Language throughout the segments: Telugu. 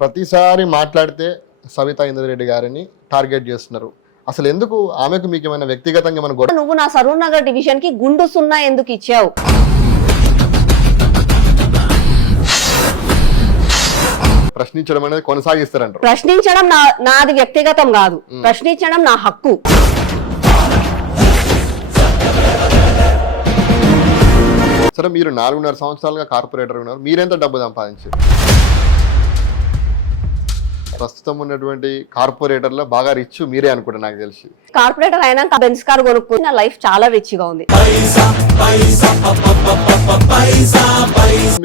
ప్రతిసారి మాట్లాడితే సవితా ఇంద్రారెడ్డి గారిని టార్గెట్ చేస్తున్నారు. అసలు ఎందుకు ఆమెకు మీకు ఏమైనా వ్యక్తిగతంగా ఏమైనా గొడవ? నువ్వు నా సరూర్ నగర్ డివిజన్ కి గుండు సున్నా ఎందుకు ఇచ్చావు? ప్రశ్నించడం అనేది కొనసాగిస్తారంటారు. ప్రశ్నించడం నాది వ్యక్తిగతం కాదు, ప్రశ్నించడం నా హక్కు. సరే, మీరు 4.5 సంవత్సరాలుగా కార్పొరేటర్ ఉన్నారు, మీరెంత డబ్బు సంపాదించారు? ప్రస్తుతం ఉన్నటువంటి కార్పొరేటర్లో బాగా రిచ్ మీరే అనుకుంటా నాకు తెలిసి. కార్పొరేటర్ అయినాక బెంజ్ కార్ కొనుక్కుని నా లైఫ్ చాలా రిచ్ గా ఉంది.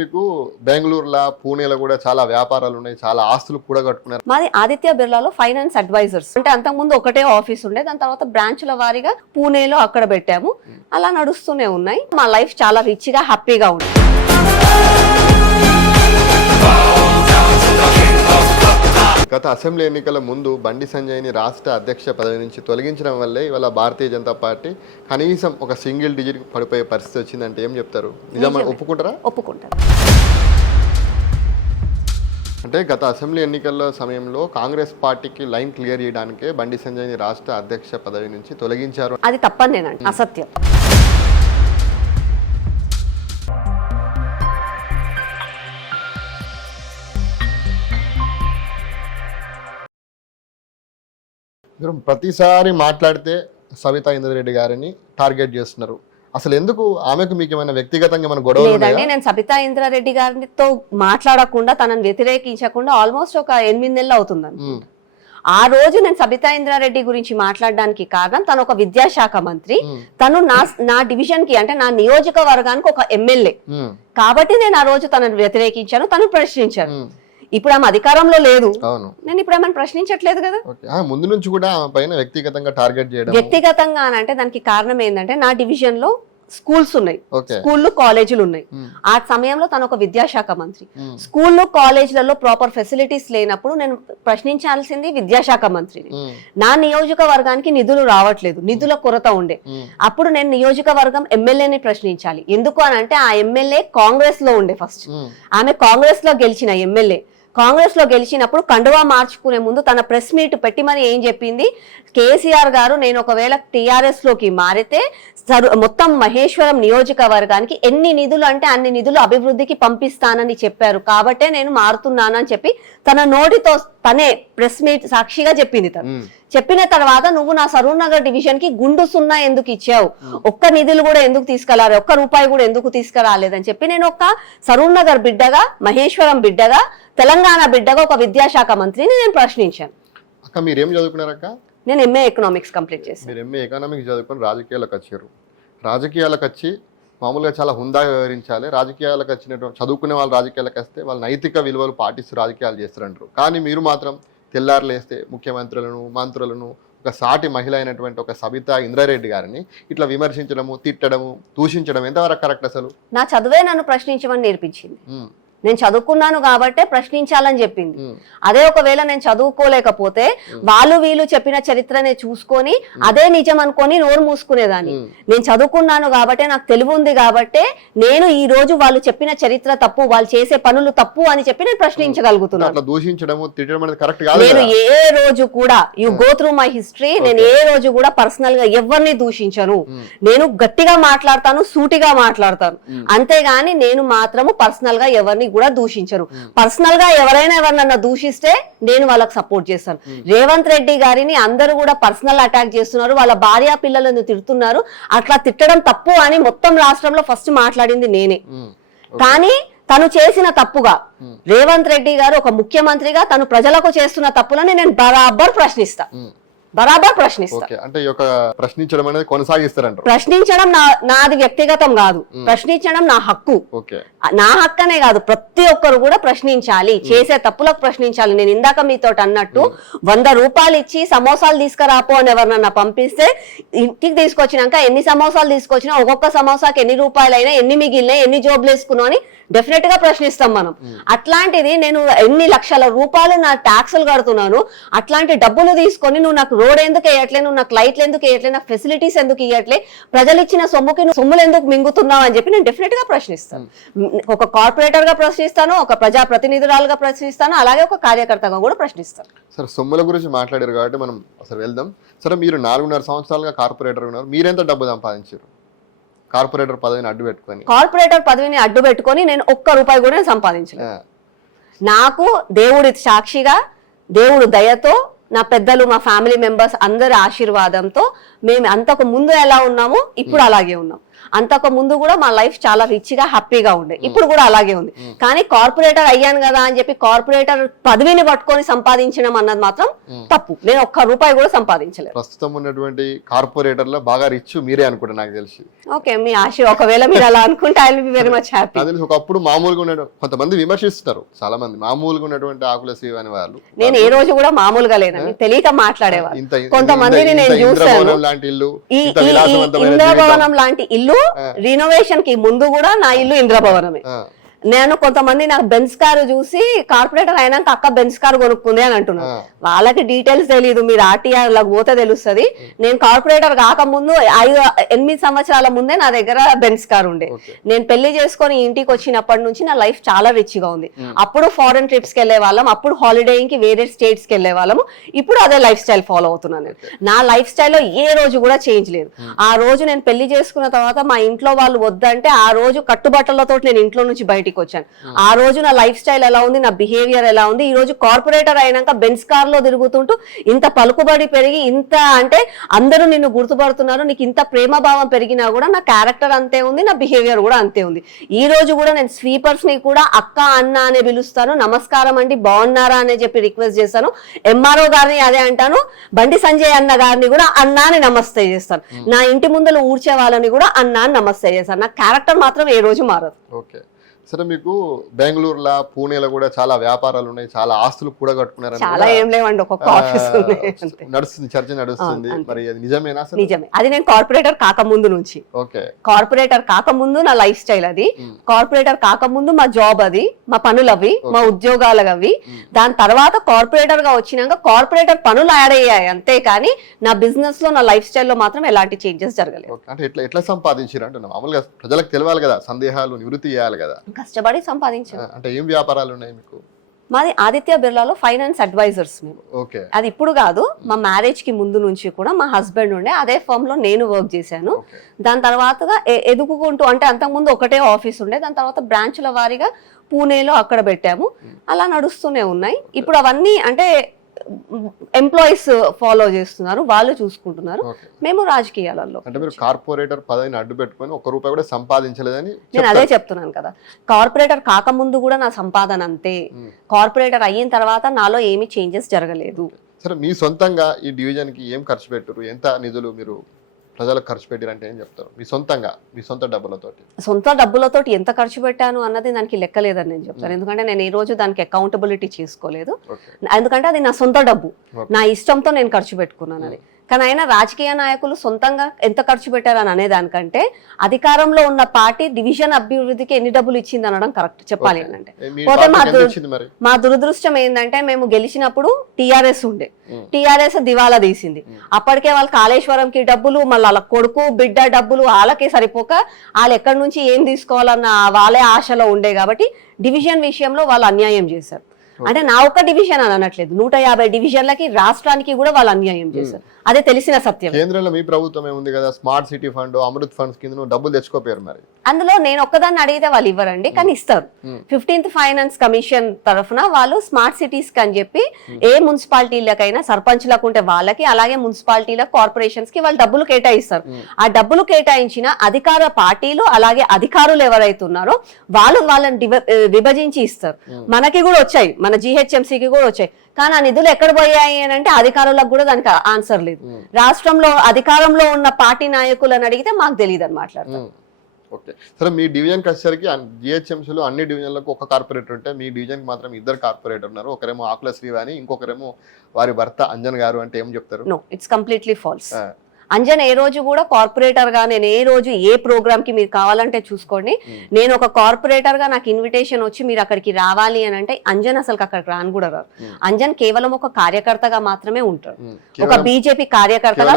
మీకు బెంగళూరులో, పూణేలో కూడా చాలా వ్యాపారాలు ఉన్నాయి, చాలా ఆస్తులు కూడా కట్టుకున్నారు. మాది ఆదిత్య బిర్లాలో ఫైనాన్స్ అడ్వైజర్స్ అంటే అంతకుముందు ఒకటే ఆఫీస్ ఉండే, దాని తర్వాత బ్రాంచ్ల వారీగా పూణేలో అక్కడ పెట్టాము. అలా నడుస్తూనే ఉన్నాయి. మా లైఫ్ చాలా రిచ్ గా హ్యాపీగా ఉంది. గత అసెంబ్లీ ఎన్నికల ముందు బండి సంజయ్ని రాష్ట్ర అధ్యక్ష పదవి నుంచి తొలగించడం వల్లే ఇవాళ భారతీయ జనతా పార్టీ కనీసం ఒక సింగిల్ డిజిట్ పడిపోయే పరిస్థితి వచ్చిందంటే ఏం చెప్తారు? నిజమా, ఒప్పుకుంటారా? ఒప్పుకుంటారు. అంటే గత అసెంబ్లీ ఎన్నికల సమయంలో కాంగ్రెస్ పార్టీకి లైన్ క్లియర్ చేయడానికే బండి సంజయ్ని రాష్ట్ర అధ్యక్ష పదవి నుంచి తొలగించారు. అది తప్పని నేనండి, అసత్యం. ప్రతిసారి మాట్లాడితే సవితా ఇంద్రారెడ్డి గారిని టార్గెట్ చేస్తున్నారు. అసలు ఎందుకు ఆమెకు మీకు ఏమైనా వ్యక్తిగతంగా ఏమైనా గొడవ? లేదండి, నేను సవితా ఇంద్రారెడ్డి గారితో మాట్లాడకుండా, తనని వ్యతిరేకించకుండా ఆల్మోస్ట్ ఒక 8 నెలలు అవుతుందండి. ఆ రోజు నేను సబితా ఇంద్రారెడ్డి గురించి మాట్లాడడానికి కారణం, తను ఒక విద్యాశాఖ మంత్రి, తను నా డివిజన్ కి అంటే నా నియోజకవర్గానికి ఒక ఎమ్మెల్యే కాబట్టి నేను ఆ రోజు తనను వ్యతిరేకించాను, తను ప్రశ్నించాను. ఇప్పుడు ఆమె అధికారంలో లేదు, నేను ఇప్పుడు ఏమైనా ప్రశ్నించట్లేదు కదా. ముందు నుంచి కూడా ఆమె పైన వ్యక్తిగతంగా టార్గెట్ చేయడం. వ్యక్తిగతంగా అంటే దానికి కారణం ఏంటంటే, నా డివిజన్ లో స్కూల్స్ ఉన్నాయి, స్కూళ్ళు కాలేజీలు ఉన్నాయి. ఆ సమయంలో తను ఒక విద్యాశాఖ మంత్రి. స్కూళ్ళు కాలేజీలలో ప్రాపర్ ఫెసిలిటీస్ లేనప్పుడు నేను ప్రశ్నించాల్సింది విద్యాశాఖ మంత్రిని. నా నియోజకవర్గానికి నిధులు రావట్లేదు, నిధుల కొరత ఉండే. అప్పుడు నేను నియోజకవర్గం ఎమ్మెల్యేని ప్రశ్నించాలి. ఎందుకు అని అంటే, ఆ ఎమ్మెల్యే కాంగ్రెస్ లో ఉండే. ఫస్ట్ ఆమె కాంగ్రెస్ లో గెలిచిన ఎమ్మెల్యే. కాంగ్రెస్ లో గెలిచినప్పుడు కండువా మార్చుకునే ముందు తన ప్రెస్ మీట్ పెట్టి మరి ఏం చెప్పింది, కేసీఆర్ గారు నేను ఒకవేళ టీఆర్ఎస్ లోకి మారితే మొత్తం మహేశ్వరం నియోజకవర్గానికి ఎన్ని నిధులు అంటే అన్ని నిధులు అభివృద్ధికి పంపిస్తానని చెప్పారు, కాబట్టే నేను మారుతున్నానని చెప్పి తన నోటితో తనే ప్రెస్ మీట్ సాక్షిగా చెప్పింది. తను చెప్పిన తర్వాత, నువ్వు నా సరూర్ నగర్ డివిజన్ కి గుండు సున్నా ఎందుకు ఇచ్చావు, ఒక్క నిధులు కూడా ఎందుకు తీసుకురాలేదు, ఒక్క రూపాయి కూడా ఎందుకు తీసుకురాలేదని చెప్పి, నేను ఒక సరూర్ నగర్ బిడ్డగా, మహేశ్వరం బిడ్డగా, తెలంగాణ బిడ్డగా, ఒక విద్యాశాఖ మంత్రిని నేను ప్రశ్నించాను. అక్క మీరేం చదువుకున్నారక్క? నేను ఎంఏ ఎకనామిక్స్ కంప్లీట్ చేశాను. మీరు ఎంఏ ఎకనామిక్స్ చదువుకొని రాజకీయాలకు వచ్చారు. రాజకీయాలకు వచ్చి మామూలుగా చాలా హుందాగా వివరించాలి. రాజకీయాలకు వచ్చినటువంటి చదువుకునే వాళ్ళు రాజకీయాలకు వస్తే వాళ్ళు నైతిక విలువలు పాటిస్తూ రాజకీయాలు చేస్తారంటారు. కానీ మీరు మాత్రం తెల్లారులేస్తే ముఖ్యమంత్రులను, మంత్రులను, ఒక సాటి మహిళ అయినటువంటి ఒక సబితా ఇంద్రారెడ్డి గారిని ఇట్లా విమర్శించడము, తిట్టడము, దూషించడం ఎంతవరకు కరెక్ట్? అసలు నా చదువే నన్ను ప్రశ్నించమని నేర్పించింది. నేను చదువుకున్నాను కాబట్టే ప్రశ్నించాలని చెప్పింది. అదే ఒకవేళ నేను చదువుకోలేకపోతే వాళ్ళు వీళ్ళు చెప్పిన చరిత్రనే చూసుకొని అదే నిజం అనుకొని నోరు మూసుకునేదాన్ని. నేను చదువుకున్నాను కాబట్టే, నాకు తెలివి ఉంది కాబట్టే నేను ఈ రోజు వాళ్ళు చెప్పిన చరిత్ర తప్పు, వాళ్ళు చేసే పనులు తప్పు అని చెప్పి నేను ప్రశ్నించగలుగుతున్నాను. నేను ఏ రోజు కూడా, you go through my history, నేను ఏ రోజు కూడా పర్సనల్ గా ఎవరిని దూషించను. నేను గట్టిగా మాట్లాడతాను, సూటిగా మాట్లాడతాను, అంతేగాని నేను మాత్రము పర్సనల్ గా ఎవరిని కూడా దూషించరు. పర్సనల్ గా ఎవరైనా దూషిస్తే నేను వాళ్ళకి సపోర్ట్ చేస్తాను. రేవంత్ రెడ్డి గారిని అందరూ కూడా పర్సనల్ అటాక్ చేస్తున్నారు, వాళ్ళ భార్య పిల్లలను తిడుతున్నారు. అట్లా తిట్టడం తప్పు అని మొత్తం రాష్ట్రంలో ఫస్ట్ మాట్లాడింది నేనే. కానీ తను చేసిన తప్పుగా, రేవంత్ రెడ్డి గారు ఒక ముఖ్యమంత్రిగా తను ప్రజలకు చేస్తున్న తప్పులని నేను బరాబర్ ప్రశ్నిస్తా. అంటే ప్రశ్నించడం అనేది కొనసాగిస్తారంటారు. ప్రశ్నించడం నాది వ్యక్తిగతం కాదు, ప్రశ్నించడం నా హక్కు. నా హక్కనే కాదు, ప్రతి ఒక్కరు కూడా ప్రశ్నించాలి, చేసే తప్పులకు ప్రశ్నించాలి. నేను ఇందాక మీతో అన్నట్టు 100 రూపాయలు ఇచ్చి సమోసాలు తీసుకురాపో అని ఎవరినన్నా పంపిస్తే, ఇంటికి తీసుకొచ్చినాక ఎన్ని సమోసాలు తీసుకొచ్చినా, ఒక్కొక్క సమోసాకి ఎన్ని రూపాయలైనా, ఎన్ని మిగిలినాయి, ఎన్ని జోబులు వేసుకున్నావు అని డెఫినెట్ గా ప్రశ్నిస్తాం మనం. అట్లాంటిది నేను ఎన్ని లక్షల రూపాయలు నా ట్యాక్సులు కడుతున్నాను, అట్లాంటి డబ్బులు తీసుకొని నువ్వు నాకు రోడ్ ఎందుకు వేయట్లే, నువ్వు నాకు లైట్లు ఎందుకు వేయట్లే, నాకు ఫెసిలిటీస్ ఎందుకు ఇవ్వట్లే, ప్రజలు ఇచ్చిన సొమ్ముకి నువ్వు సొమ్ములు ఎందుకు మింగుతున్నావు అని చెప్పి నేను డెఫినెట్ గా ప్రశ్నిస్తాను. ఒక కార్పొరేటర్ గా ప్రశ్నిస్తాను, ఒక ప్రజా ప్రతినిధురాలుగా ప్రశ్నిస్తాను, అలాగే ఒక కార్యకర్తగా కూడా ప్రశ్నిస్తాను. సరే, సొమ్ముల గురించి మాట్లాడారు కాబట్టి మనం అసలు వెళ్దాం. సరే, మీరు 4.5 సంవత్సరాలుగా కార్పొరేటర్ ఉన్నారు, మీరెంత డబ్బు సంపాదించారు కార్పొరేటర్ పదవిని అడ్డు పెట్టుకొని? కార్పొరేటర్ పదవిని అడ్డు పెట్టుకొని నేను ఒక్క రూపాయి కూడా సంపాదించలేదు. నాకు దేవుడి సాక్షిగా, దేవుడు దయతో, నా పెద్దలు, మా ఫ్యామిలీ మెంబర్స్ అందరి ఆశీర్వాదంతో మేము అంతకు ముందు ఎలా ఉన్నామో ఇప్పుడు అలాగే ఉన్నాం. అంతకు ముందు కూడా మా లైఫ్ చాలా రిచ్ గా హ్యాపీగా ఉండే, ఇప్పుడు కూడా అలాగే ఉంది. కానీ కార్పొరేటర్ అయ్యాను కదా అని చెప్పి కార్పొరేటర్ పదవిని పట్టుకొని సంపాదించడం అన్నది మాత్రం తప్పు. నేను ఒక్క రూపాయి కూడా సంపాదించలేదు. ప్రస్తుతం ఉన్నటువంటి కార్పొరేటర్ లో బాగా రిచ్ మీరే అనుకుంటా నాకు తెలిసి. ఓకే, మీ ఆశ, ఒకవేళ మీరు అలా అనుకుంటే I will be very much happy. ఒకప్పుడు మామూలుగా ఉన్న కొంతమంది విమర్శిస్తారు, చాలా మంది మామూలుగా ఉన్నటువంటి ఆకుల శ్రీ అనే వాళ్ళు. నేను ఏ రోజు కూడా మామూలుగా లేనని తెలియక మాట్లాడేవాళ్ళు. కొంతమందిని నేను చూసాను. ఈ ఇంద్రభవనం లాంటి ఇల్లు రినోవేషన్ కి ముందు కూడా నా ఇల్లు ఇంద్రభవనమే. నేను కొంతమంది నాకు బెంజ్ కారు చూసి కార్పొరేటర్ అయినాక అక్క బెంజ్ కారు కొనుక్కుంది అని అంటున్నాను. వాళ్ళకి డీటెయిల్స్ తెలియదు, మీరు ఆర్టీఆర్ లకు పోతే తెలుస్తుంది. నేను కార్పొరేటర్ కాకముందు 8 సంవత్సరాల ముందే నా దగ్గర బెంజ్ కార్ ఉండే. నేను పెళ్లి చేసుకొని ఇంటికి వచ్చినప్పటి నుంచి నా లైఫ్ చాలా రిచ్ గా ఉంది. అప్పుడు ఫారెన్ ట్రిప్స్ కి వెళ్లే వాళ్ళం, అప్పుడు హాలిడేయింగ్ కి వేరే స్టేట్స్ కి వెళ్లే వాళ్ళము. ఇప్పుడు అదే లైఫ్ స్టైల్ ఫాలో అవుతున్నాను నేను. నా లైఫ్ స్టైల్లో ఏ రోజు కూడా చేంజ్ లేదు. ఆ రోజు నేను పెళ్లి చేసుకున్న తర్వాత మా ఇంట్లో వాళ్ళు వద్దంటే ఆ రోజు కట్టుబట్టలతో నేను ఇంట్లో నుంచి బయటికి వచ్చాను. ఆ రోజు నా లైఫ్ స్టైల్ ఎలా ఉంది, నా బిహేవియర్ ఎలా ఉంది. ఈ రోజు కార్పొరేటర్ అయినాక బెంజ్ కార్ లో తిరుగుతుంటూ ఇంత పలుకుబడి పెరిగి, ఇంత అంటే అందరూ నిన్ను గుర్తుపడుతున్నారు, నీకు ఇంత ప్రేమ భావం పెరిగినా కూడా నా క్యారెక్టర్ అంతే ఉంది, నా బిహేవియర్ కూడా అంతే ఉంది. ఈ రోజు కూడా నేను స్వీపర్స్ ని కూడా అక్క అన్న అనే పిలుస్తాను, నమస్కారం అండి బాగున్నారా అనే చెప్పి రిక్వెస్ట్ చేస్తాను. ఎంఆర్ఓ గారిని అదే అంటాను, బండి సంజయ్ అన్న గారిని కూడా అన్నా అని నమస్తే చేస్తాను. నా ఇంటి ముందులో ఊడ్చే వాళ్ళని కూడా అన్నా అని నమస్తే చేస్తాను. నా క్యారెక్టర్ మాత్రం ఏ రోజు మారదు. ఓకే, సరే, మీకు బెంగళూరులో, పూణేలో కూడా చాలా వ్యాపారాలు ఉన్నాయి, చాలా ఆస్తులు కూడా కట్టుకున్నారు. చాలా ఏం లేవండి, ఒక్కొక్క ఆఫీస్ నడుస్తుంది, చర్చ నడుస్తుంది. మరి అది నిజమేనా? నిజమే. అది నేను కార్పొరేటర్ కాకముందు నుంచి. ఓకే, కార్పొరేటర్ కాకముందు నా లైఫ్ స్టైల్ అది. కార్పొరేటర్ కాకముందు మా జాబ్ అది, మా పనులు అవి, మా ఉద్యోగాలు అవి. దాని తర్వాత కార్పొరేటర్ గా వచ్చినాక కార్పొరేటర్ పనులు యాడ్ అయ్యాయి అంతే, కానీ నా బిజినెస్ లో, నా లైఫ్ స్టైల్లో మాత్రం ఎలాంటి చేంజెస్ జరగలేదు. అంటే ఎట్లా సంపాదించారు అంటే మామూలుగా ప్రజలకు తెలియాలి కదా, సందేహాలు నివృత్తి చేయాలి కదా. కష్టపడి సంపాదించాను. అంటే ఏం వ్యాపారాలు ఉన్నాయి మీకు? మాది ఆదిత్య బిర్లాలో ఫైనాన్స్ అడ్వైజర్స్ మేము. ఓకే, అది ఇప్పుడు కాదు, మా మ్యారేజ్ కి ముందు నుంచి కూడా మా హస్బెండ్ ఉండే, అదే ఫర్మ్ లో నేను వర్క్ చేశాను. దాని తర్వాతగా ఎదుగుకుంటూ, అంటే అంతకుముందు ఒకటే ఆఫీస్ ఉండే, దాని తర్వాత బ్రాంచ్ల వారీగా పూణేలో అక్కడ పెట్టాము. అలా నడుస్తూనే ఉన్నాయి. ఇప్పుడు అవన్నీ అంటే ఎంప్లాయీస్ ఫాలో చేస్తున్నారు, వాళ్ళు చూసుకుంటున్నారు. మేము రాజకీయాలలో. అంటే మీరు కార్పొరేటర్ పదవిని అడ్డు పెట్టుకొని 1 రూపాయి కూడా సంపాదించలేదని నేను అదే చెప్తున్నాను కదా. కార్పొరేటర్ కాకముందు కూడా నా సంపాదన అంతే, కార్పొరేటర్ అయిన తర్వాత నాలో ఏమీ చేంజెస్ జరగలేదు. సరే, మీ సొంతంగా ఈ డివిజన్ కి ఏం ఖర్చు పెట్టారు, ఎంత నిధులు మీరు ప్రజలకు ఖర్చు పెట్టారంటే ఏం చెప్తారు? మీ సొంతంగా, మీ సొంత డబ్బులతోటి. సొంత డబ్బులతోటి ఎంత ఖర్చు పెట్టాను అన్నది దానికి లెక్కలేదని నేను చెప్తాను. ఎందుకంటే నేను ఈ రోజు దానికి అకౌంటబిలిటీ చేసుకోలేదు. ఎందుకంటే అది నా సొంత డబ్బు, నా ఇష్టంతో నేను ఖర్చు పెట్టుకున్నాను అది. కానీ అయినా రాజకీయ నాయకులు సొంతంగా ఎంత ఖర్చు పెట్టారని అనేదానికంటే అధికారంలో ఉన్న పార్టీ డివిజన్ అభివృద్ధికి ఎన్ని డబ్బులు ఇచ్చింది అనడం కరెక్ట్ చెప్పాలి అంటే. పోతే మా దురదృష్టం ఏంటంటే మేము గెలిచినప్పుడు టీఆర్ఎస్ ఉండే, టీఆర్ఎస్ దివాలా తీసింది. అప్పటికే వాళ్ళు కాళేశ్వరంకి డబ్బులు, మళ్ళీ వాళ్ళ కొడుకు బిడ్డ డబ్బులు వాళ్ళకే సరిపోక వాళ్ళు ఎక్కడి నుంచి ఏం తీసుకోవాలన్న వాళ్ళే ఆశలో ఉండే. కాబట్టి డివిజన్ విషయంలో వాళ్ళు అన్యాయం చేశారు. అంటే నా ఒక్క డివిజన్ అని అనట్లేదు, 150 డివిజన్లకి, రాష్ట్రానికి కూడా వాళ్ళు అన్యాయం చేశారు. అదే తెలిసిన సత్యం. కేంద్రంలో మీ ప్రభుత్వం ఏముంది కదా, smart city fund, Amrit funds కింద డబ్బులు తెచ్చుకోపోయారు. మరి అందులో నేను ఒక్కదాన్ని అడిగితే వాళ్ళు ఇవ్వరండి, కానీ ఇస్తారు. 15th ఫైనాన్స్ కమిషన్ తరఫున వాళ్ళు స్మార్ట్ సిటీస్ కి అని చెప్పి ఏ మున్సిపాలిటీలకైనా సర్పంచ్లకు ఉంటే వాళ్ళకి, అలాగే మున్సిపాలిటీలకు, కార్పొరేషన్స్ కి వాళ్ళు డబ్బులు కేటాయిస్తారు. ఆ డబ్బులు కేటాయించిన అధికార పార్టీలు అలాగే అధికారులు ఎవరైతే ఉన్నారో వాళ్ళు వాళ్ళని విభజించి ఇస్తారు. మనకి కూడా వచ్చాయి, మన GHMCకి కూడా వచ్చాయి. కానీ ఆ నిధులు ఎక్కడ పోయాయి అని అంటే అధికారులకు కూడా దానికి ఆన్సర్ లేదు. రాష్ట్రంలో అధికారంలో ఉన్న పార్టీ నాయకులను అడిగితే మాకు తెలియదు అని మాట్లాడతారు. ఓకే, సరే, మీ డివిజన్కి వచ్చేసరికి GHMCలో అన్ని డివిజన్లకు ఒక కార్పొరేటర్ ఉంటే మీ డివిజన్కి మాత్రం 2 కార్పొరేటర్ ఉన్నారు. ఒకరేమో ఆకుల శ్రీవాణి, ఇంకొకరేమో వారి భర్త అంజన్ గారు. అంటే ఏం చెప్తారు? No, it's completely false. Anjan ఏ రోజు కూడా కార్పొరేటర్ గా నేను ఏ రోజు ఏ ప్రోగ్రామ్ కి మీరు కావాలంటే చూసుకోండి, నేను ఒక కార్పొరేటర్ గా నాకు ఇన్విటేషన్ వచ్చి మీరు అక్కడికి రావాలి అని అంటే అంజన్ అసలు అక్కడికి రాను కూడా రారు. అంజన్ కేవలం ఒక కార్యకర్తగా మాత్రమే ఉంటాడు, ఒక బీజేపీ కార్యకర్తగా.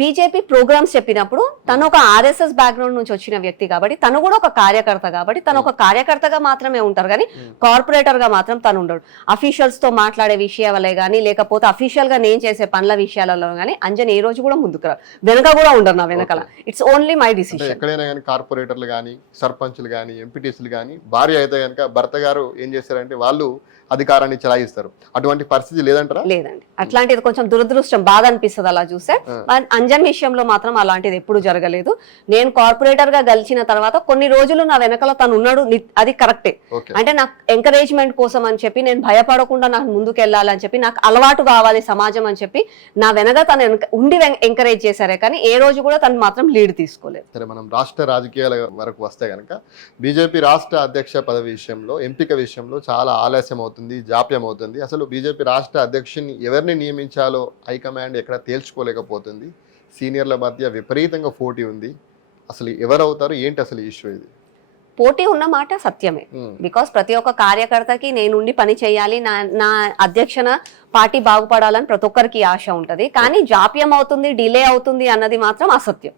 బీజేపీ ప్రోగ్రామ్స్ చెప్పినప్పుడు తను ఒక ఆర్ఎస్ఎస్ బ్యాక్గ్రౌండ్ నుంచి వచ్చిన వ్యక్తి కాబట్టి తను కూడా ఒక కార్యకర్త కాబట్టి తను ఒక కార్యకర్తగా మాత్రమే ఉంటారు కానీ కార్పొరేటర్ గా మాత్రం తను ఉండడు. అఫీషియల్స్ తో మాట్లాడే విషయాలే గానీ లేకపోతే అఫీషియల్ గా నేను చేసే పనుల విషయాలలో గానీ అంజన్ ఏ రోజు కూడా ముందుకు రారు, వెనక కూడా ఉండరు నా వెనకాల. It's only my decision. ఎక్కడైనా కానీ కార్పొరేటర్లు కానీ సర్పంచ్లు కానీ ఎంపీటీసీలు కానీ భార్య అయితే కనుక భర్త గారు ఏం చేస్తారంటే వాళ్ళు అధికారాన్ని చెలాయిస్తారు. అటువంటి పరిస్థితి లేదంటారా? లేదండి, అట్లాంటిది కొంచెం దురదృష్టం, బాధ అనిపిస్తుంది అలా చూస్తే. అంజన్ విషయంలో మాత్రం అలాంటిది ఎప్పుడు జరగలేదు. నేను కార్పొరేటర్ గా గెలిచిన తర్వాత కొన్ని రోజులు నా వెనకాల తను ఉన్నాడు, అది కరెక్టే. అంటే నాకు ఎంకరేజ్మెంట్ కోసం అని చెప్పి నేను భయపడకుండా నాకు ముందుకు వెళ్ళాలని చెప్పి నాకు అలవాటు కావాలి సమాజం అని చెప్పి నా వెనక తను ఉండి ఎంకరేజ్ చేశారే కానీ ఏ రోజు కూడా తను మాత్రం లీడ్ తీసుకోలేదు. సరే, మనం రాష్ట్ర రాజకీయాల వరకు వస్తే కనుక బీజేపీ రాష్ట్ర అధ్యక్ష పదవి విషయంలో ఎంపిక విషయంలో చాలా ఆలస్యం అవుతుంది, జాప్యం అవుతుంది. అసలు బీజేపీ రాష్ట్ర అధ్యక్షుని ఎవరిని నియమించాలో హైకమాండ్ ఎక్కడ తేల్చుకోలేకపోతుంది. సీనియర్ల మధ్య విపరీతంగా పోటీ ఉంది. అసలు ఎవరు అవుతారు ఏంటి అసలు ఇష్యూ? ఇది పోటీ ఉన్న మాట సత్యమే. బికాస్ ప్రతి ఒక్క కార్యకర్తకి నేనుండి పని చేయాలి, నా అధ్యక్షన పార్టీ బాగుపడాలని ప్రతి ఒక్కరికి ఆశ ఉంటది. కానీ జాప్యం అవుతుంది, డిలే అవుతుంది అన్నది మాత్రం అసత్యం.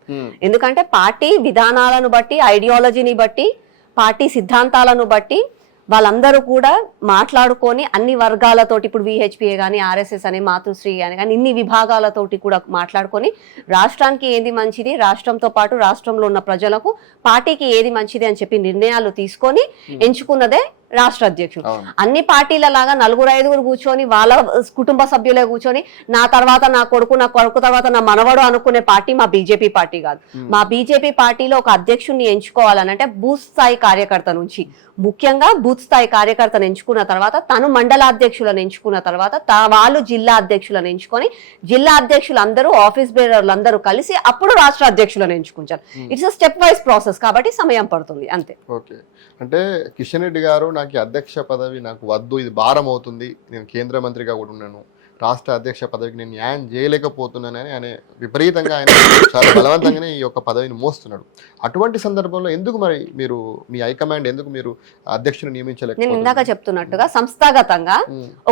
ఎందుకంటే పార్టీ విధానాలను బట్టి, ఐడియాలజీని బట్టి, పార్టీ సిద్ధాంతాలను బట్టి వాళ్ళందరూ కూడా మాట్లాడుకొని అన్ని వర్గాలతోటి, ఇప్పుడు విహెచ్పిఏ కానీ ఆర్ఎస్ఎస్ అని మాతృశ్రీ అని కానీ ఇన్ని విభాగాలతోటి కూడా మాట్లాడుకొని రాష్ట్రానికి ఏది మంచిది, రాష్ట్రంతో పాటు రాష్ట్రంలో ఉన్న ప్రజలకు పార్టీకి ఏది మంచిది అని చెప్పి నిర్ణయాలు తీసుకొని ఎంచుకున్నదే రాష్ట్ర అధ్యక్షుడు. అన్ని పార్టీల లాగా 4-5 కూర్చొని వాళ్ళ కుటుంబ సభ్యులే కూర్చొని నా తర్వాత నా కొడుకు తర్వాత నా మనవడు అనుకునే పార్టీ మా బీజేపీ పార్టీ కాదు. మా బీజేపీ పార్టీలో ఒక అధ్యక్షుడిని ఎంచుకోవాలనంటే బూత్ స్థాయి కార్యకర్త నుంచి, ముఖ్యంగా బూత్ స్థాయి కార్యకర్తను ఎంచుకున్న తర్వాత తను మండలాధ్యక్షులను ఎంచుకున్న తర్వాత వాళ్ళు జిల్లా అధ్యక్షులను ఎంచుకొని జిల్లా అధ్యక్షులు అందరూ ఆఫీస్ బేరర్లు అందరూ కలిసి అప్పుడు రాష్ట్ర అధ్యక్షులను ఎంచుకుంటారు. It's a step wise process కాబట్టి సమయం పడుతుంది అంతే. ఓకే, అంటే కిషన్ రెడ్డి గారు నాకు అధ్యక్ష పదవి నాకు వద్దు, ఇది భారం అవుతుంది, నేను కేంద్ర మంత్రిగా కూడా ఉన్నాను, రాష్ట్ర అధ్యక్ష పదవికి నేను న్యాయం చేయలేకపోతున్నానని ఆయన విపరీతంగా ఆయన చాలా బలవంతంగానే ఈ యొక్క పదవిని మోస్తున్నాడు. అటువంటి సందర్భంలో ఎందుకు మరి మీరు మీ హైకమాండ్ ఎందుకు మీరు అధ్యక్షుని నియమించలేదు? నేను ఇందాక చెప్తున్నట్టుగా సంస్థాగతంగా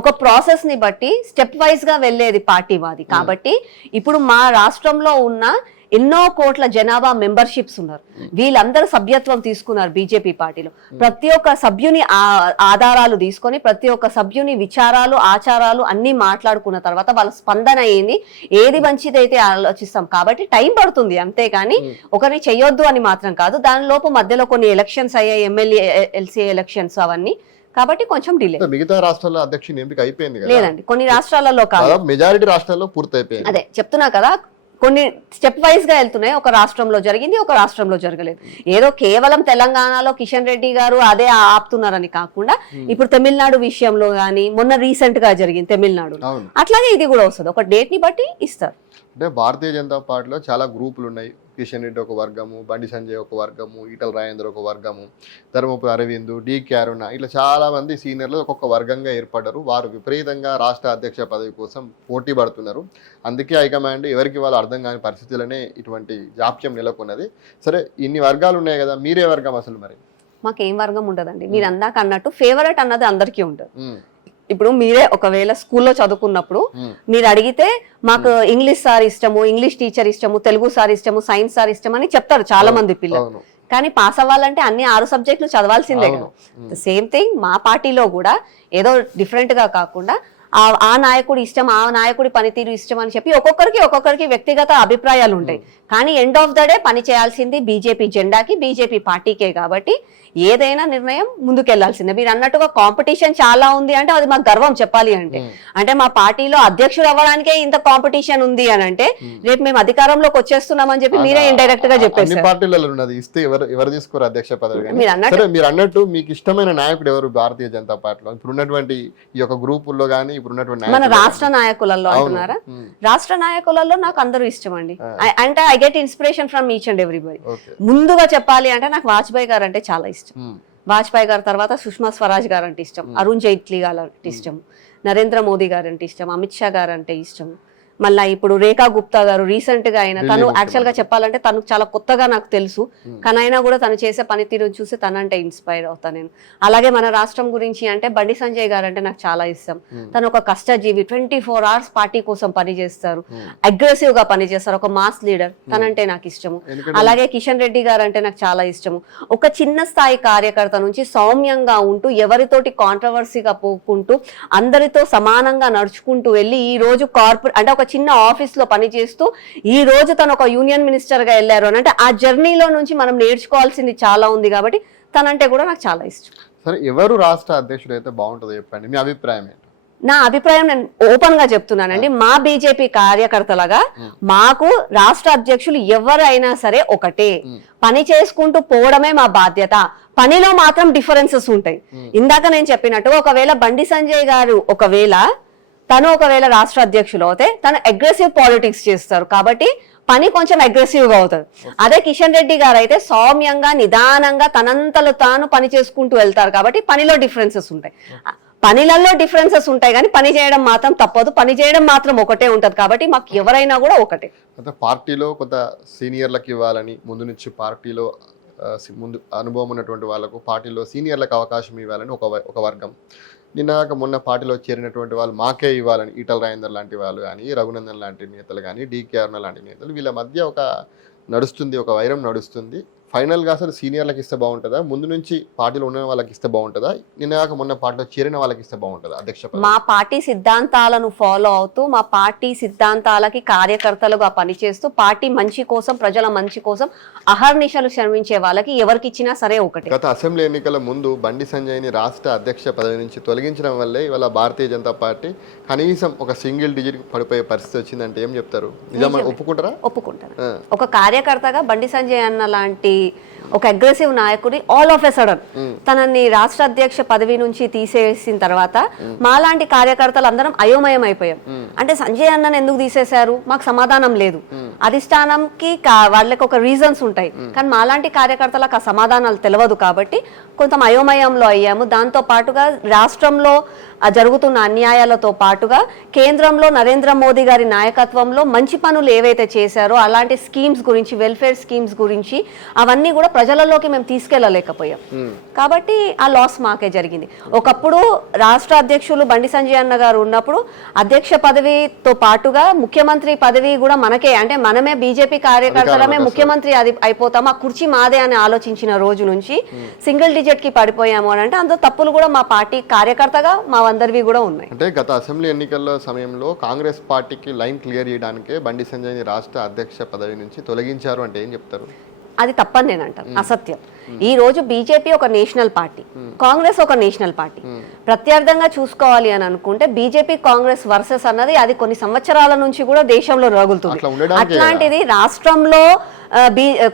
ఒక ప్రాసెస్ ని బట్టి స్టెప్ వైజ్ గా వెళ్లేది పార్టీ మాది కాబట్టి ఇప్పుడు మా రాష్ట్రంలో ఉన్న ఎన్నో కోట్ల జనాభా మెంబర్షిప్స్ ఉన్నారు, వీళ్ళందరూ సభ్యత్వం తీసుకున్నారు బీజేపీ పార్టీలో. ప్రతి ఒక్క సభ్యుని ఆధారాలు తీసుకొని ప్రతి ఒక్క సభ్యుని విచారాలు ఆచారాలు అన్ని మాట్లాడుకున్న తర్వాత వాళ్ళ స్పందన ఏంది, ఏది మంచిదైతే ఆలోచిస్తాం. కాబట్టి టైం పడుతుంది అంతేగాని ఒకరిని చెయ్యొద్దు అని మాత్రం కాదు. దానిలోపు మధ్యలో కొన్ని ఎలక్షన్స్ అయ్యాయి, ఎమ్మెల్యే ఎల్సీ ఎలక్షన్స్ అవన్నీ, కాబట్టి కొంచెం డిలే. మిగతా రాష్ట్రాల్లో అధ్యక్షుని ఎంపిక అయిపోయింది లేదండి, కొన్ని రాష్ట్రాలలో కాదు, మెజారిటీ రాష్ట్రాల్లో పూర్తి అయిపోయింది. అదే చెప్తున్నా కదా, కొన్ని స్టెప్ వైజ్ గా వెళ్తున్నాయి. ఒక రాష్ట్రంలో జరిగింది, ఒక రాష్ట్రంలో జరగలేదు. ఏదో కేవలం తెలంగాణలో కిషన్ రెడ్డి గారు అదే ఆపుతున్నారని కాకుండా ఇప్పుడు తమిళనాడు విషయంలో గానీ మొన్న రీసెంట్ గా జరిగింది తమిళనాడు, అట్లాగే ఇది కూడా వస్తుంది, ఒక డేట్ ని బట్టి ఇస్తారు. అంటే భారతీయ జనతా పార్టీలో చాలా గ్రూపులు ఉన్నాయి. కిషన్ రెడ్డి ఒక వర్గము, బండి సంజయ్ ఒక వర్గము, ఈటల రాజేందర్ ఒక వర్గము, ధర్మపురి అరవింద్, డికే అరుణ, ఇట్లా చాలా మంది సీనియర్లు ఒక్కొక్క వర్గంగా ఏర్పడ్డారు. వారు విపరీతంగా రాష్ట్ర అధ్యక్ష పదవి కోసం పోటీ పడుతున్నారు. అందుకే హైకమాండ్ ఎవరికి వాళ్ళు అర్థం కాని పరిస్థితులనే ఇటువంటి జాప్యం నెలకొన్నది. సరే, ఇన్ని వర్గాలు ఉన్నాయి కదా, మీరే వర్గం అసలు? మరి మాకేం వర్గం ఉండదండి. మీరు అందాక అన్నట్టు ఫేవరెట్ అన్నది అందరికీ ఉంటుంది. ఇప్పుడు మీరే ఒకవేళ స్కూల్లో చదువుకున్నప్పుడు మీరు అడిగితే మాకు ఇంగ్లీష్ సార్ ఇష్టము, ఇంగ్లీష్ టీచర్ ఇష్టము, తెలుగు సార్ ఇష్టము, సైన్స్ సార్ ఇష్టం అని చెప్తారు చాలా మంది పిల్లలు. కానీ పాస్ అవ్వాలంటే అన్ని 6 సబ్జెక్టులు చదవాల్సిందే కదా. సేమ్ థింగ్ మా పార్టీలో కూడా ఏదో డిఫరెంట్ గా కాకుండా ఆ నాయకుడు ఇష్టం, ఆ నాయకుడి పనితీరు ఇష్టం అని చెప్పి ఒక్కొక్కరికి వ్యక్తిగత అభిప్రాయాలు ఉంటాయి. కానీ ఎండ్ ఆఫ్ ద డే పని చేయాల్సింది బీజేపీ జెండాకి, బీజేపీ పార్టీకే. కాబట్టి ఏదైనా నిర్ణయం ముందుకెళ్లాల్సిందే. మీరు అన్నట్టుగా కాంపిటీషన్ చాలా ఉంది అంటే అది మాకు గర్వం చెప్పాలి అంటే మా పార్టీలో అధ్యక్షుడు అవ్వడానికే ఇంత కాంపిటీషన్ ఉంది అని అంటే రేపు మేము అధికారంలోకి వచ్చేస్తున్నామని చెప్పి మీరే ఇండైరెక్ట్ గా చెప్పేసి మీరు అన్నట్టు మీకు ఇష్టమైన నాయకుడు ఎవరు భారతీయ జనతా పార్టీలో ఇప్పుడు ఉన్నటువంటి ఈ యొక్క గ్రూపుల్లో గానీ ఇప్పుడు ఉన్నటువంటి మన రాష్ట్ర నాయకులలో అంటున్నారా? రాష్ట్ర నాయకులలో నాకు అందరూ ఇష్టం అండి. అంటే I get inspiration from each and everybody. ముందుగా చెప్పాలి అంటే నాకు వాజ్పేయి గారు అంటే చాలా ఇష్టం. వాజ్పేయి గారి తర్వాత సుష్మా స్వరాజ్ గారు అంటే ఇష్టం, అరుణ్ జైట్లీ గారు అంటే ఇష్టం, నరేంద్ర మోదీ గారు అంటే ఇష్టం, అమిత్ షా గారు అంటే ఇష్టం, మళ్ళీ ఇప్పుడు రేఖా గుప్తా గారు రీసెంట్ గా అయినా తను యాక్చువల్ గా చెప్పాలంటే తను చాలా కొత్తగా నాకు తెలుసు, కానీ అయినా కూడా తను చేసే పనితీరు చూసి తనంటే ఇన్స్పైర్ అవుతాను నేను. అలాగే మన రాష్ట్రం గురించి అంటే బండి సంజయ్ గారు అంటే నాకు చాలా ఇష్టం. తను ఒక కష్టజీవి, 24 hours పార్టీ కోసం పనిచేస్తారు, అగ్రెసివ్ గా పనిచేస్తారు, ఒక మాస్ లీడర్, తనంటే నాకు ఇష్టము. అలాగే కిషన్ రెడ్డి గారు అంటే నాకు చాలా ఇష్టము. ఒక చిన్న స్థాయి కార్యకర్త నుంచి సౌమ్యంగా ఉంటూ ఎవరితోటి కాంట్రవర్సీగా పోకుంటూ అందరితో సమానంగా నడుచుకుంటూ వెళ్ళి ఈ రోజు కార్పొరేట్ అంటే ఒక చిన్న ఆఫీస్ లో పనిచేస్తూ ఈ రోజు తను ఒక యూనియన్ మినిస్టర్ గా వెళ్ళారు అని అంటే ఆ జర్నీలో నుంచి మనం నేర్చుకోవాల్సింది చాలా ఉంది. కాబట్టి తనంటే కూడా నాకు చాలా ఇష్టం. సరే, ఎవరు రాష్ట్ర అధ్యక్షుడు అయితే బాగుంటుందో చెప్పండి, మీ అభిప్రాయం ఏంటి? నా అభిప్రాయం నేను ఓపెన్ గా చెప్తున్నానండి, మా బీజేపీ కార్యకర్తలుగా మాకు రాష్ట్ర అధ్యక్షులు ఎవరైనా సరే ఒకటే, పని చేసుకుంటూ పోవడమే మా బాధ్యత. పనిలో మాత్రం డిఫరెన్సెస్ ఉంటాయి. ఇందాక నేను చెప్పినట్టు ఒకవేళ బండి సంజయ్ గారు ఒకవేళ రాష్ట్ర అధ్యక్షులు అయితే తను అగ్రెసివ్ పాలిటిక్స్ చేస్తారు, కాబట్టి పని కొంచెం అగ్రెసివ్ గా అవుతుంది. అదే కిషన్ రెడ్డి గారు అయితే సౌమ్యంగా నిదానంగా తనంతలో తాను పని చేసుకుంటూ వెళ్తారు, కాబట్టి పనిలో డిఫరెన్సెస్ ఉంటాయి. పనిలలో డిఫరెన్సెస్ ఉంటాయి కానీ పని చేయడం మాత్రం తప్పదు, పని చేయడం మాత్రం ఒకటే ఉంటది. కాబట్టి మాకు ఎవరైనా కూడా ఒకటే. పార్టీలో కొంత సీనియర్లకు ఇవ్వాలని, ముందు నుంచి పార్టీలో ముందు అనుభవం ఉన్నటువంటి వాళ్ళకు పార్టీలో సీనియర్లకు అవకాశం ఇవ్వాలని ఒక వర్గం, మొన్న పార్టీలో చేరినటువంటి వాళ్ళు మాకే ఇవ్వాలని ఈటల రాజేందర్ లాంటి వాళ్ళు కానీ, రఘునందన్ లాంటి నేతలు కానీ, డీకే అరుణ లాంటి నేతలు, వీళ్ళ మధ్య ఒక వైరం నడుస్తుంది. ఫైనల్గా అసలు సీనియర్లకు ఇస్తే బాగుంటుందా, ముందు నుంచి పార్టీలో ఉన్న వాళ్ళకి ఇస్తే బాగుంటుందా, మొన్న పార్టీలో చేరిన వాళ్ళకి ఇస్తే బాగుంటుందా అధ్యక్ష? మా పార్టీ సిద్ధాంతాలను ఫాలో అవుతూ మా పార్టీ సిద్ధాంతాలకి కార్యకర్తలుగా పనిచేస్తూ పార్టీ మంచి కోసం, ప్రజల మంచి కోసం అహర్నిశలు శ్రమించే వాళ్ళకి ఎవరికి ఇచ్చినా సరే ఒకటే. గత అసెంబ్లీ ఎన్నికల ముందు బండి సంజయ్ని రాష్ట్ర అధ్యక్ష పదవి నుంచి తొలగించడం వల్లే ఇవాళ భారతీయ జనతా పార్టీ కనీసం ఒక సింగిల్ డిజిట్ పడిపోయే పరిస్థితి వచ్చిందంటే ఏం చెప్తారు? నిజమా, ఒప్పుకుంటారా? ఒప్పుకుంటారు. ఒక కార్యకర్తగా బండి సంజయ్ అన్న లాంటి ఒక అగ్రెసివ్ నాయకుడి ఆల్ ఆఫ్ ఎ సడన్ తనని రాష్ట్ర అధ్యక్ష పదవి నుంచి తీసేసిన తర్వాత మాలాంటి కార్యకర్తలు అందరం అయోమయం అయిపోయాం. అంటే సంజయ్ అన్నను ఎందుకు తీసేశారు, మాకు సమాధానం లేదు. అధిష్టానంకి వాళ్ళకి ఒక రీజన్స్ ఉంటాయి, కానీ మాలాంటి కార్యకర్తలకు ఆ సమాధానాలు తెలియదు. కాబట్టి కొంత అయోమయంలో అయ్యాము. దాంతో పాటుగా రాష్ట్రంలో జరుగుతున్న అన్యాయాలతో పాటుగా కేంద్రంలో నరేంద్ర మోదీ గారి నాయకత్వంలో మంచి పనులు ఏవైతే చేశారో అలాంటి స్కీమ్స్ గురించి, వెల్ఫేర్ స్కీమ్స్ గురించి అవన్నీ కూడా ప్రజలలోకి మేము తీసుకెళ్లలేకపోయాం. కాబట్టి ఆ లాస్ మాకే జరిగింది. ఒకప్పుడు రాష్ట్ర అధ్యక్షులు బండి సంజయ్ అన్న గారు ఉన్నప్పుడు అధ్యక్ష పదవితో పాటుగా ముఖ్యమంత్రి పదవి కూడా మనకే, అంటే మనమే బీజేపీ కార్యకర్తలమే ముఖ్యమంత్రి అది అయిపోతాం, ఆ కుర్చీ మాదే అని ఆలోచించిన రోజు నుంచి సింగిల్ డిజిట్ కి పడిపోయాము అని అంటే అందులో తప్పులు కూడా మా పార్టీ కార్యకర్తగా మా అందరివి కూడా ఉన్నాయి. అంటే గత అసెంబ్లీ ఎన్నికల సమయంలో కాంగ్రెస్ పార్టీకి లైన్ క్లియర్ చేయడానికే బండి సంజయ్ని రాష్ట్ర అధ్యక్ష పదవి నుంచి తొలగించారు అంటే ఏం చెప్తారు? అది తప్పని నేను అంటాను, అసత్యం. ఈ రోజు బీజేపీ ఒక నేషనల్ పార్టీ, కాంగ్రెస్ ఒక నేషనల్ పార్టీ. ప్రత్యర్థంగా చూసుకోవాలి అని అనుకుంటే బీజేపీ కాంగ్రెస్ వర్సెస్ అన్నది అది కొన్ని సంవత్సరాల నుంచి కూడా దేశంలో రగులుతుంది. అట్లాంటిది రాష్ట్రంలో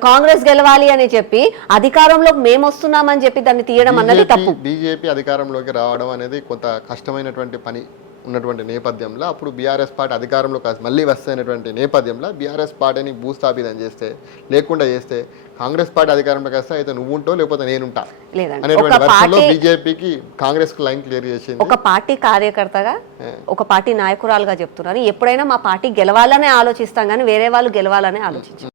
కాంగ్రెస్ గెలవాలి అని చెప్పి అధికారంలోకి మేము వస్తున్నామని చెప్పి దాన్ని తీయడం అన్నది తప్పు. బీజేపీ అధికారంలోకి రావడం అనేది కొంత కష్టమైనటువంటి పని ఉన్నటువంటి నేపథ్యంలో అప్పుడు బీఆర్ఎస్ పార్టీ అధికారంలోకి మళ్ళీ వస్తున్నటువంటి నేపథ్యంలో బీఆర్ఎస్ పార్టీని భూస్థాపితం లేకుండా చేస్తే కాంగ్రెస్ పార్టీ అధికారంలోకి వస్తే అయితే నువ్వు ఉంటావు లేకపోతే నేనుంటా అనేటువంటి వర్షంలో బీజేపీకి కాంగ్రెస్ కు లైన్ క్లియర్ చేసింది. ఒక పార్టీ కార్యకర్తగా, ఒక పార్టీ నాయకురాలుగా చెప్తున్నాను, ఎప్పుడైనా మా పార్టీ గెలవాలనే ఆలోచిస్తాం కానీ వేరే వాళ్ళు గెలవాలనే ఆలోచించాం.